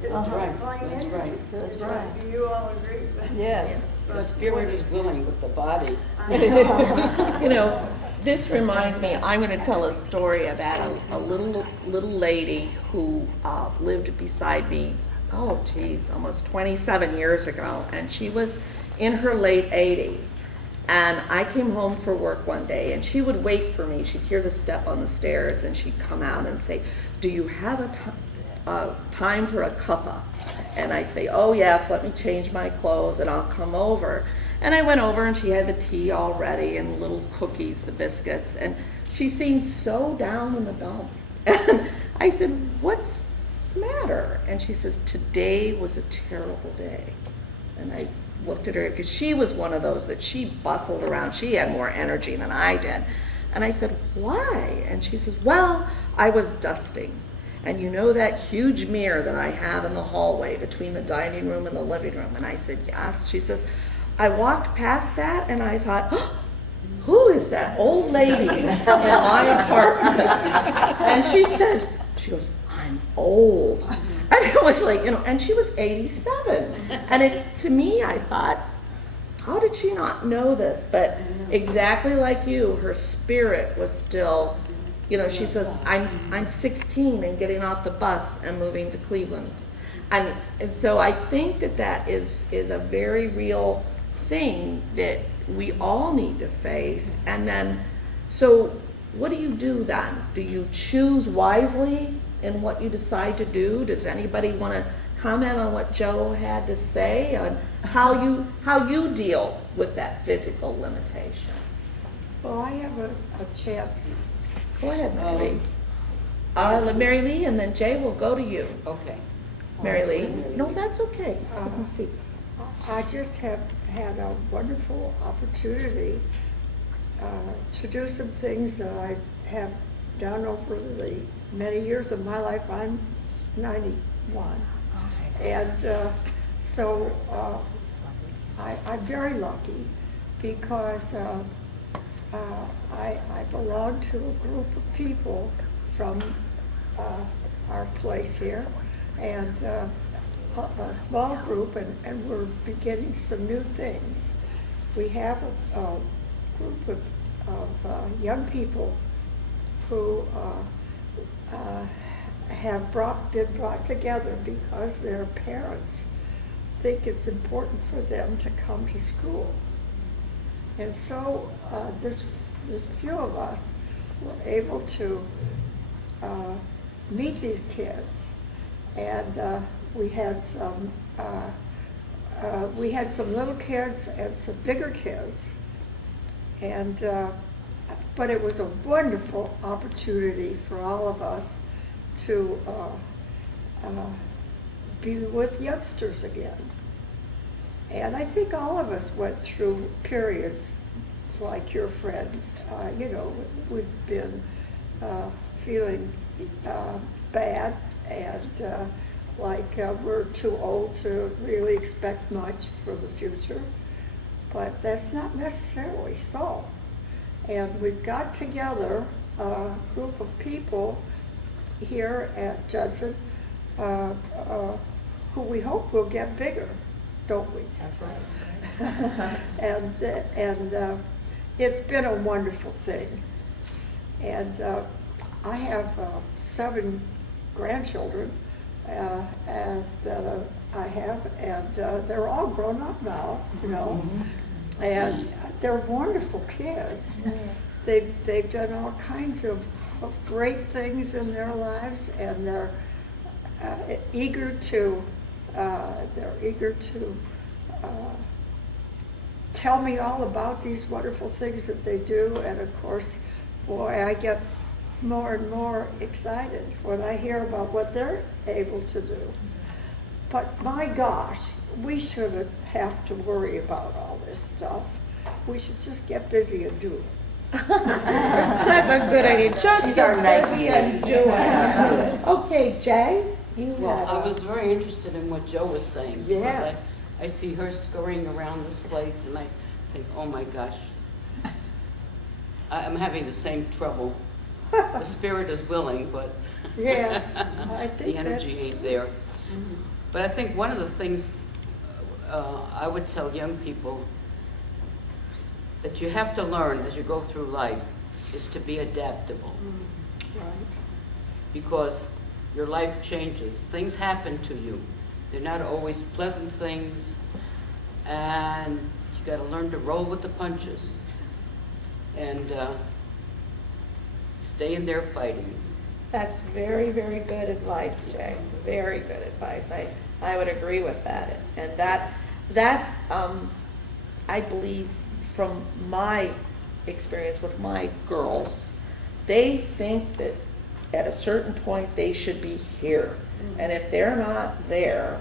Just That's right, plain that's energy. right. That's Is right. what- Do you all agree? Yes. The spirit is willing, but the body. You know, this reminds me, I'm going to tell a story about a little lady who lived beside me, oh geez, almost 27 years ago, and she was in her late 80s. And I came home for work one day, and she would wait for me. She'd hear the step on the stairs, and she'd come out and say, "Do you have a time for a cuppa?" And I'd say, "Oh yes, let me change my clothes and I'll come over." And I went over and she had the tea all ready and little cookies, the biscuits, and she seemed so down in the dumps. And I said, "What's the matter?" And she says, "Today was a terrible day." And I looked at her, because she was one of those that she bustled around. She had more energy than I did. And I said, "Why?" And she says, "Well, I was dusting. And you know that huge mirror that I have in the hallway between the dining room and the living room?" And I said, "Yes." She says, "I walked past that and I thought, oh, who is that old lady in my apartment?" And she goes, "I'm old." And it was like, and she was 87. And to me, I thought, how did she not know this? But exactly like you, her spirit was still, she says, I'm 16 and getting off the bus and moving to Cleveland. And so I think that is a very real thing that we all need to face. And then, so what do you do then? Do you choose wisely in what you decide to do? Does anybody want to comment on what Joe had to say on how you deal with that physical limitation? Well, I have a chance. Go ahead, Mary Lee. Mary Lee, and then Jay will go to you. Okay. Mary Lee. No, that's okay. Uh-huh. See. I just have had a wonderful opportunity to do some things that I have done over the many years of my life. I'm 91. And so I'm very lucky because I belong to a group of people from our place here, and a small group, and we're beginning some new things. We have a group of young people who have been brought together because their parents think it's important for them to come to school. And so this few of us were able to meet these kids, and we had some little kids and some bigger kids, and but it was a wonderful opportunity for all of us to be with youngsters again. And I think all of us went through periods like your friends. We've been feeling bad and like we're too old to really expect much for the future. But that's not necessarily so. And we've got together a group of people here at Judson who we hope will get bigger, don't we? That's right. And it's been a wonderful thing. And I have 7 grandchildren that I have, and they're all grown up now, and they're wonderful kids. They've done all kinds of great things in their lives, and they're eager to tell me all about these wonderful things that they do. And of course, boy, I get more and more excited when I hear about what they're able to do. But my gosh, we shouldn't have to worry about all this stuff. We should just get busy and do it. That's a good idea. Just get busy and do it. Okay, Jay, you Well, had I was very interested in what Joe was saying. Yes. Because I see her scurrying around this place, and I think, oh my gosh, I'm having the same trouble. The spirit is willing, but Yes, I think the energy that's ain't there. But I think one of the things I would tell young people that you have to learn as you go through life is to be adaptable. Right. Because your life changes. Things happen to you. They're not always pleasant things, and you got to learn to roll with the punches and stay in there fighting. That's very, very good advice, Jay. Very good advice. I would agree with that. And that's, I believe, from my experience with my girls, they think that at a certain point they should be here. And if they're not there,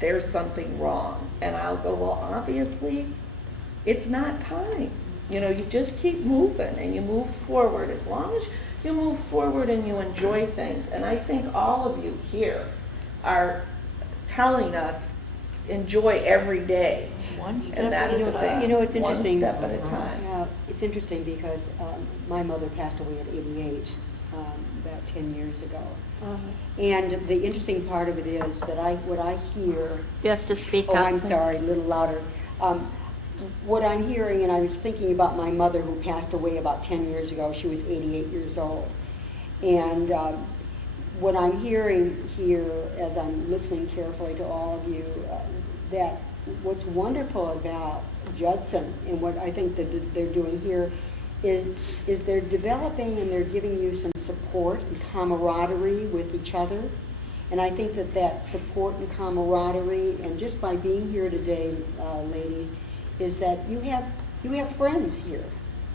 there's something wrong. And I'll go, well, obviously, it's not time. You just keep moving and you move forward. As long as you move forward and you enjoy things. And I think all of you here are telling us, enjoy every day. One step And that's at the a thing. time. It's interesting. One step at a time. Yeah, it's interesting because my mother passed away at 88 about 10 years ago. And the interesting part of it is that what I hear. You have to speak Oh, up. I'm sorry, a little louder. What I'm hearing, and I was thinking about my mother who passed away about 10 years ago. She was 88 years old. And what I'm hearing here as I'm listening carefully to all of you, that what's wonderful about Judson and what I think that they're doing here is they're developing and they're giving you some support and camaraderie with each other. And I think that support and camaraderie, and just by being here today, ladies, is that you have friends here.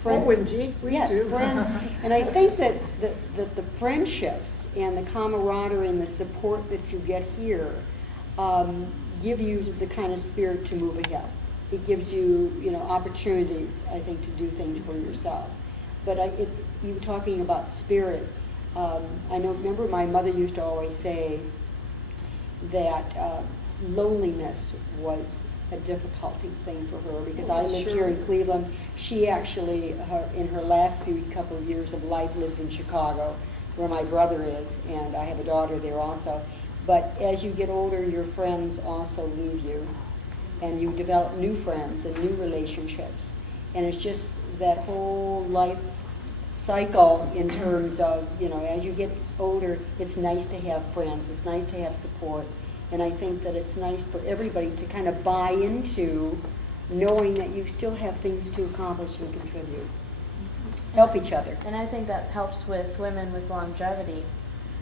Friends. Oh, indeed, we yes, do. friends. And I think that the friendships and the camaraderie and the support that you get here give you the kind of spirit to move ahead. It gives you, opportunities, I think, to do things for yourself. But you were talking about spirit. Remember my mother used to always say that loneliness was a difficulty thing for her because I lived here in Cleveland. She actually, in her last couple of years of life, lived in Chicago, where my brother is, and I have a daughter there also. But as you get older, your friends also leave you, and you develop new friends and new relationships. And it's just that whole life cycle in terms of, as you get older, it's nice to have friends, it's nice to have support. And I think that it's nice for everybody to kind of buy into knowing that you still have things to accomplish and contribute. Help each other. And I think that helps with women with longevity,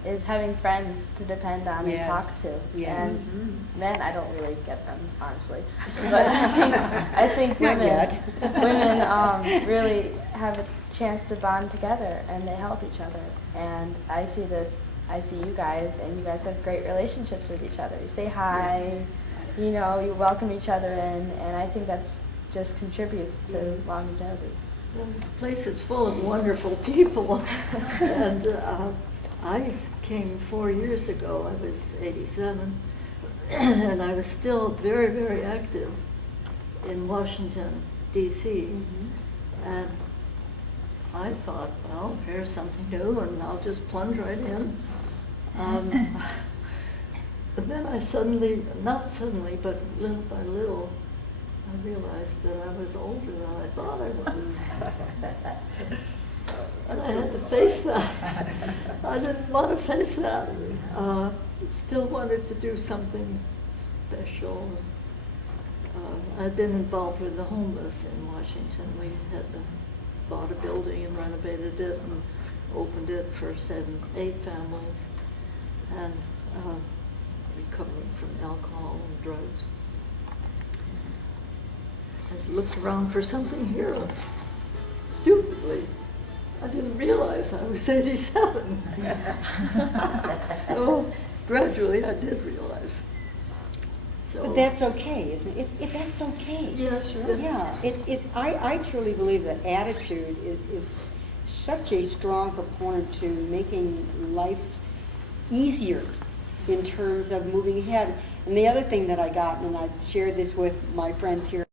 is having friends to depend on Yes. and talk to. Yes. And men, I don't really get them, honestly. But I think Not women, yet. women really have a chance to bond together, and they help each other. And I see you guys, and you guys have great relationships with each other. You say hi, you welcome each other in, and I think that's just contributes to longevity. Well, this place is full of wonderful people. And I came 4 years ago. I was 87. And I was still very, very active in Washington, D.C. And I thought, well, here's something new, and I'll just plunge right in. But then I not suddenly, but little by little, I realized that I was older than I thought I was. And I had to face that. I didn't want to face that. Still wanted to do something special. I'd been involved with the homeless in Washington. We had bought a building and renovated it and opened it for 8 families, and recovering from alcohol and drugs. I just looked around for something here. Stupidly, I didn't realize I was 87. So gradually I did realize. So, But that's okay, isn't it? That's okay. yes, Yeah, I truly believe that attitude is such a strong proponent to making life easier in terms of moving ahead. And the other thing that I got, and I've shared this with my friends here